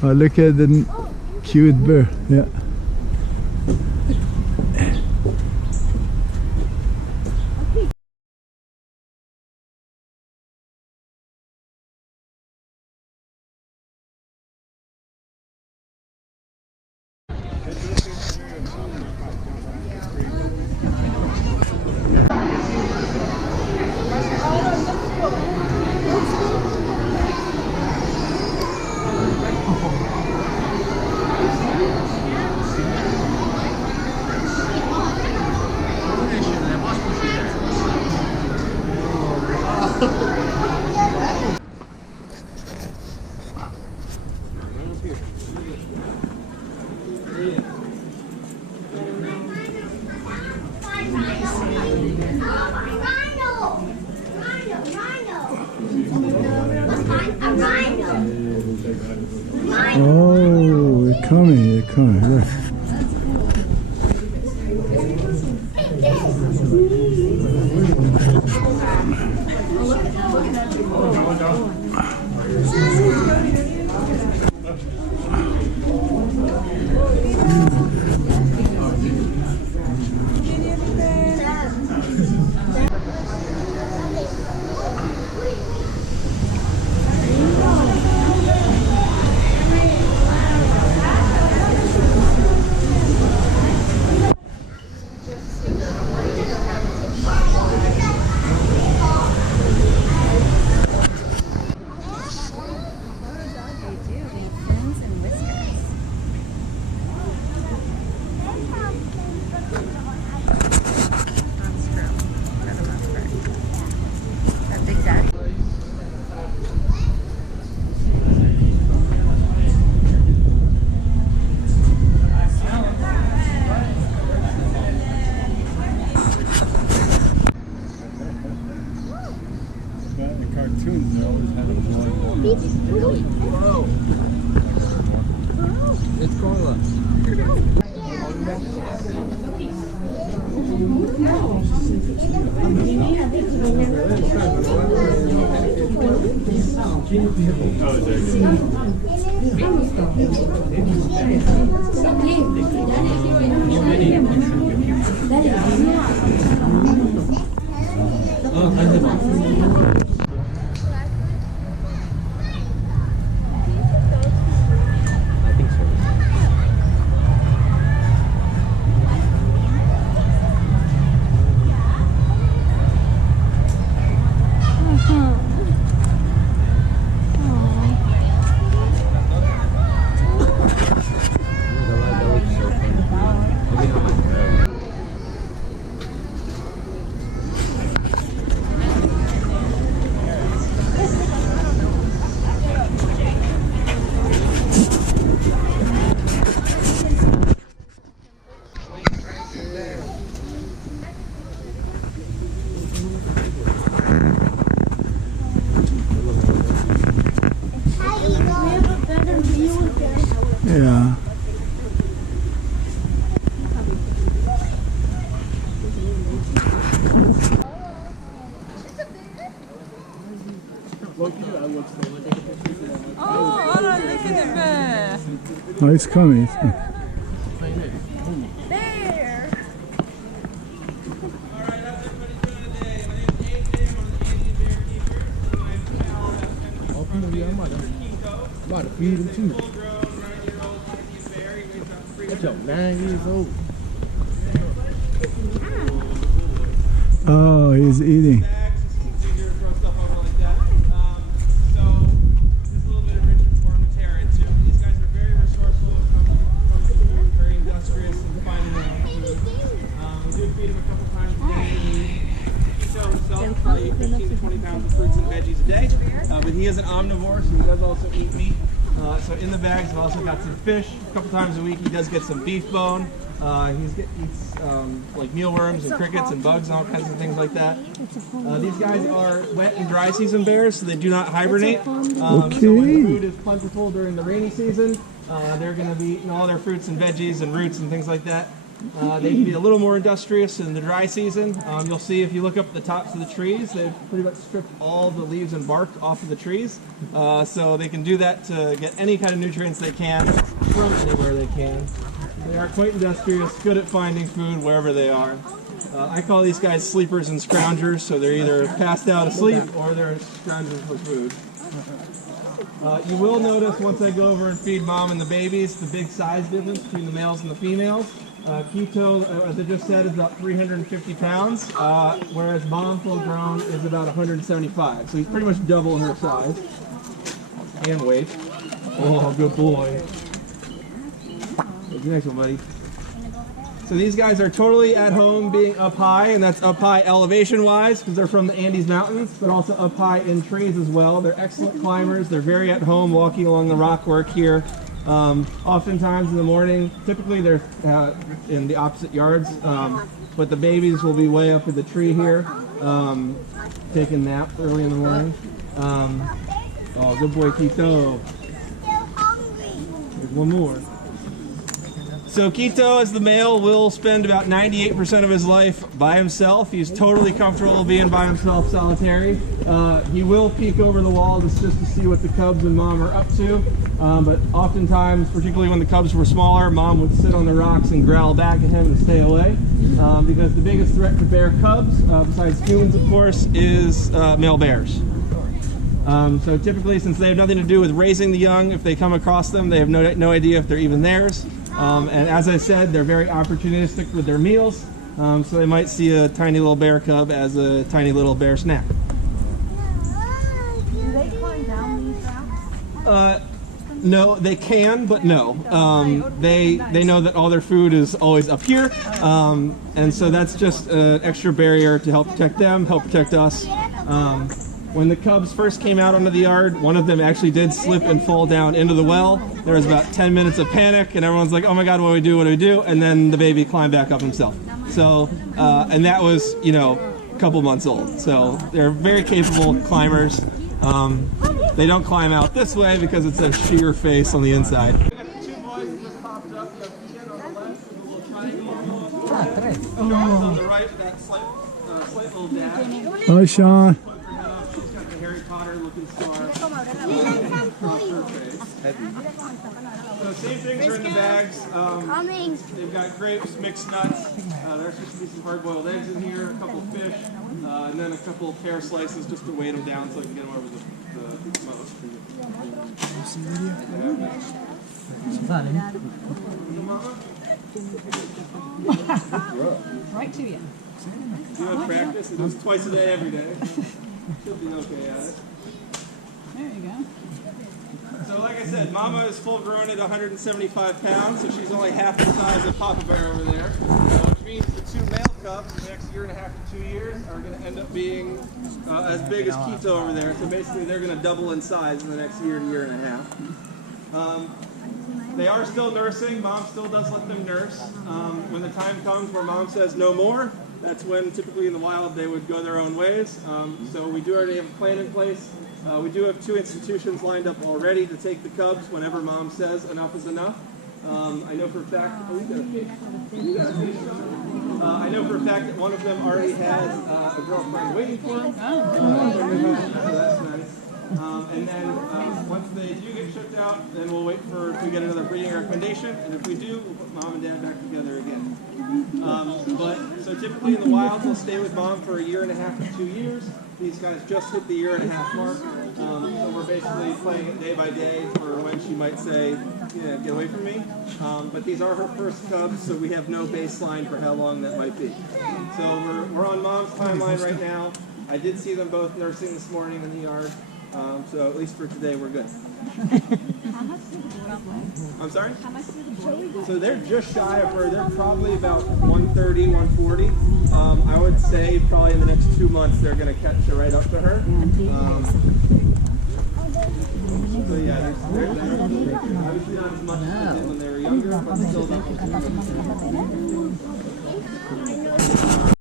Oh, look at the cute bird. Yeah. Oh, they're coming, they're coming. Look. Cartoons always had a blowing whoa. It's Carla. Yeah. Oh, look at the bear. Oh, it's coming. There. Alright, how's everybody doing today? My name is AJ, one of the Asian bear keepers. My pal, I'm about to feed him too. full-grown, 9-year-old Chinese bear. He weighs about 3 What's up, 9 years old? Oh, he's eating. bags. It's easier to throw stuff over like that. So, just a little bit of rich and foreign material too. These guys are very resourceful when it comes to food, very industrious in finding their own food. We do feed him a couple times a day. He himself probably 15 to 20 pounds of fruits and veggies a day. But he is an omnivore, so he does also eat meat. So in the bags, I've also got some fish. A couple times a week, he does get some beef bone. He eats like mealworms and crickets and bugs and all kinds of things like that. These guys are wet and dry season bears, so they do not hibernate. So when food is plentiful during the rainy season, they're going to be eating all their fruits and veggies and roots and things like that. They can be a little more industrious in the dry season. You'll see if you look up at the tops of the trees, they've pretty much stripped all the leaves and bark off of the trees. So they can do that to get any kind of nutrients they can from anywhere they can. They are quite industrious, good at finding food wherever they are. I call these guys sleepers and scroungers, so they're either passed out asleep or they're scrounging for food. You will notice once I go over and feed mom and the babies, the big size difference between the males and the females. Keto, as I just said, is about 350 pounds, whereas mom full grown is about 175. So he's pretty much double her size and weight. Oh, good boy. Next one, buddy. So these guys are totally at home being up high, and that's up high elevation-wise because they're from the Andes Mountains, but also up high in trees as well. They're excellent climbers. They're very at home walking along the rock work here. Oftentimes in the morning, typically they're in the opposite yards, but the babies will be way up in the tree here, taking naps early in the morning. Oh, good boy, Quito. There's one more. So Quito, as the male, will spend about 98% of his life by himself. He's totally comfortable being by himself, solitary. He will peek over the wall just to see what the cubs and mom are up to. But oftentimes, particularly when the cubs were smaller, mom would sit on the rocks and growl back at him and stay away. Because the biggest threat to bear cubs, besides humans of course, is male bears. So typically, since they have nothing to do with raising the young, if they come across them, they have no idea if they're even theirs. And as I said, they're very opportunistic with their meals, so they might see a tiny little bear cub as a tiny little bear snack. Do they climb down these rocks? No, they can, but no. They know that all their food is always up here, and so that's just an extra barrier to help protect them, help protect us. When the cubs first came out onto the yard, one of them actually did slip and fall down into the well. There was about 10 minutes of panic, and everyone's like, oh my God, what do we do, what do we do? And then the baby climbed back up himself. So, and that was, you know, a couple months old. So they're very capable climbers. They don't climb out this way because it's a sheer face on the inside. We got the two boys that just popped up. You have Ian on the left with a little triangle on the right, that slight little dash. Hi, Sean. Harry Potter looking star. So same things are in the bags. They've got grapes, mixed nuts. There's supposed to be some hard-boiled eggs in here, a couple fish, and then a couple of pear slices just to weight them down so I can get them over the smoke. Right to you. Do you have practice? It does twice a day, every day. Should be okay at it. There you go. So like I said, Mama is full grown at 175 pounds, so she's only half the size of Papa Bear over there. Which means the two male cubs in the next year and a half to 2 years are going to end up being as big as Quito over there. So basically they're going to double in size in the next year and a half. They are still nursing. Mom still does let them nurse. When the time comes where Mom says no more, that's when typically in the wild they would go their own ways. So we do already have a plan in place. We do have 2 institutions lined up already to take the cubs whenever Mom says enough is enough. I know for a fact, oh, we got a fish. I know for a fact that one of them already has a girlfriend waiting for him. So that's nice. And then once they do get shipped out, then we'll wait to get another breeding recommendation. And if we do, we'll put Mom and Dad back together again. So typically in the wild, we'll stay with Mom for 1.5 to 2 years. These guys just hit the 1.5 mark. So we're basically playing it day by day for when she might say, yeah, get away from me. But these are her first cubs, so we have no baseline for how long that might be. So we're on Mom's timeline right now. I did see them both nursing this morning in the yard. So at least for today, we're good. I'm sorry? So they're just shy of her. They're probably about 130, 140. I would say probably in the next 2 months, they're going to catch right up to her. So yeah, they're obviously not as much as they did when they were younger, but still not.